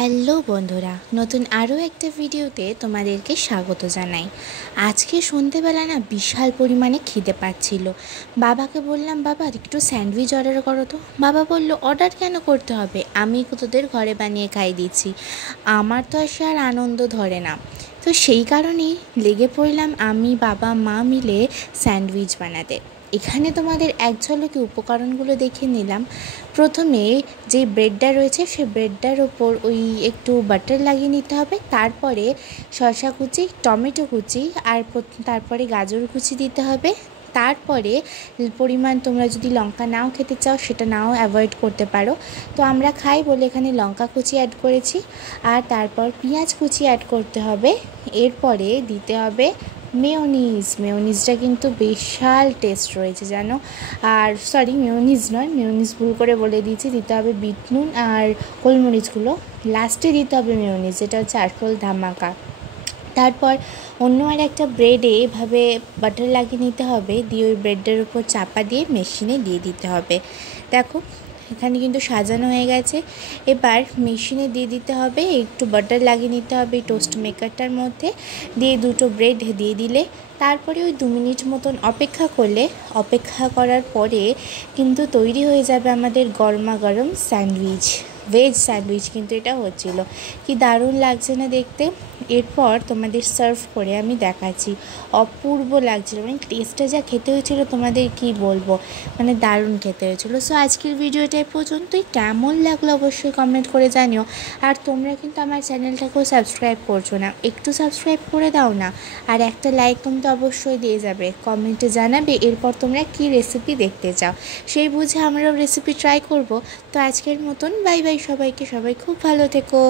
Hello বন্ধুরা, নতুন আরও একটা ভিডিওতে তোমাদেরকে স্বাগত জানাই। আজকে সন্ধেবেলা না বিশাল পরিমাণে খিদে পাচ্ছিল। বাবাকে বললাম, বাবা একটু স্যান্ডউইচ অর্ডার করো তো। বাবা বলল, অর্ডার কেন করতে হবে, আমি তোদের ঘরে বানিয়ে খাই দিচ্ছি। আমার তো আর সে আর আনন্দ ধরে না, তো সেই কারণেই লেগে পড়লাম আমি বাবা মা মিলে স্যান্ডউইচ বানাতে। এখানে তোমাদের এক ঝলকে উপকরণগুলো দেখে নিলাম। প্রথমে যে ব্রেডটা রয়েছে সেই ব্রেডটার ওপর ওই একটু বাটার লাগিয়ে নিতে হবে। তারপরে শসা কুচি, টমেটো কুচি আর তারপরে গাজর কুচি দিতে হবে। তারপরে পরিমাণ তোমরা যদি লঙ্কা নাও খেতে চাও সেটা নাও অ্যাভয়েড করতে পারো, তো আমরা খাই বলে এখানে লঙ্কা কুচি অ্যাড করেছি। আর তারপর পেঁয়াজ কুচি অ্যাড করতে হবে। এরপরে দিতে হবে মেয়োনিজটা কিন্তু বিশাল টেস্ট রয়েছে জানো। আর মেয়োনিজ নয়, মেয়োনিজ ভুল করে বলে দিয়েছি, দিতে হবে বিট নুন আর গোলমরিচগুলো। লাস্টে দিতে হবে মেয়োনিজ, যেটা হচ্ছে আসল ধামাকা। তারপর অন্য আর একটা ব্রেডে এভাবে বাটার লাগিয়ে নিতে হবে, দিয়ে ওই ব্রেডের উপর চাপা দিয়ে মেশিনে দিয়ে দিতে হবে। দেখো এখানে কিন্তু সাজানো হয়ে গেছে। এবার মেশিনে দিয়ে দিতে হবে, একটু বাটার লাগিয়ে নিতে হবে এই টোস্ট মেকারটার মধ্যে, দিয়ে দুটো ব্রেড দিয়ে দিলে তারপরে ওই 2 মিনিট মতন অপেক্ষা করার পরে কিন্তু তৈরি হয়ে যাবে আমাদের গরমা গরম স্যান্ডউইচ। ভেজ স্যান্ডউইচ কিন্তু এটা হচ্ছিল, কি দারুণ লাগছে না দেখতে। এরপর তোমাদের সার্ভ করে আমি দেখাচ্ছি, অপূর্ব লাগছিল, মানে টেস্টটা যা খেতে হয়েছিল তোমাদের কি বলবো, মানে দারুণ খেতে হয়েছিল। সো আজকের ভিডিওটা পর্যন্তই, কেমন লাগলো অবশ্যই কমেন্ট করে জানিও। আর তোমরা কিন্তু আমার চ্যানেলটাকেও সাবস্ক্রাইব করছো না, একটু সাবস্ক্রাইব করে দাও না। আর একটা লাইক তুমি তো অবশ্যই দিয়ে যাবে, কমেন্টে জানাবে এরপর তোমরা কি রেসিপি দেখতে চাও, সেই বুঝে আমরাও রেসিপি ট্রাই করব। তো আজকের মতন বাই বাই সবাইকে, সবাই খুব ভালো থেকো।